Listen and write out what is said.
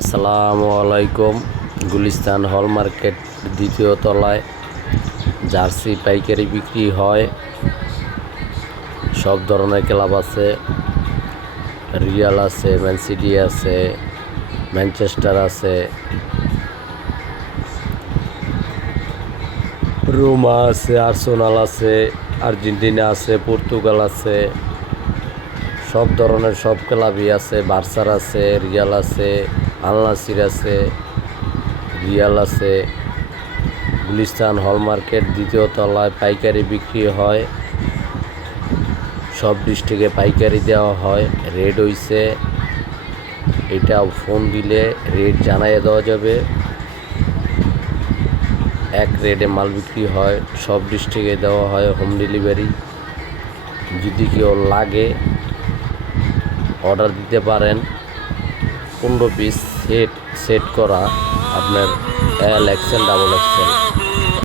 আসসালামু আলাইকুম। গুলিস্তান হল মার্কেট দ্বিতীয় তলায় জার্সি পাইকারি বিক্রি হয়। সব ধরনের ক্লাব আছে, রিয়াল আছে, ম্যান সিটি আছে, ম্যানচেস্টার আছে, রোমা আছে, আর্সেনাল আছে, আর্জেন্টিনা আছে, পর্তুগাল আছে, সব ধরনের সব ক্লাবই আছে। বার্সার আছে, রিয়াল আছে, আল নাসির আছে, রিয়াল আছে। গুলিস্তান হল মার্কেট দ্বিতীয় তলায় পাইকারি বিক্রি হয়। সব ডিস্ট্রিক্টে পাইকারি দেওয়া হয়। রেট হইছে, এটা ফোন দিলে রেট জানাইয়ে দেওয়া যাবে। এক রেটে মাল বিক্রি হয়। সব ডিস্ট্রিক্টে দেওয়া হয় হোম ডেলিভারি। যদি কেউ লাগে অর্ডার দিতে পারেন। 15 পিস সেট করা আপনার এল এক্সেল ডাবল এক্সেল।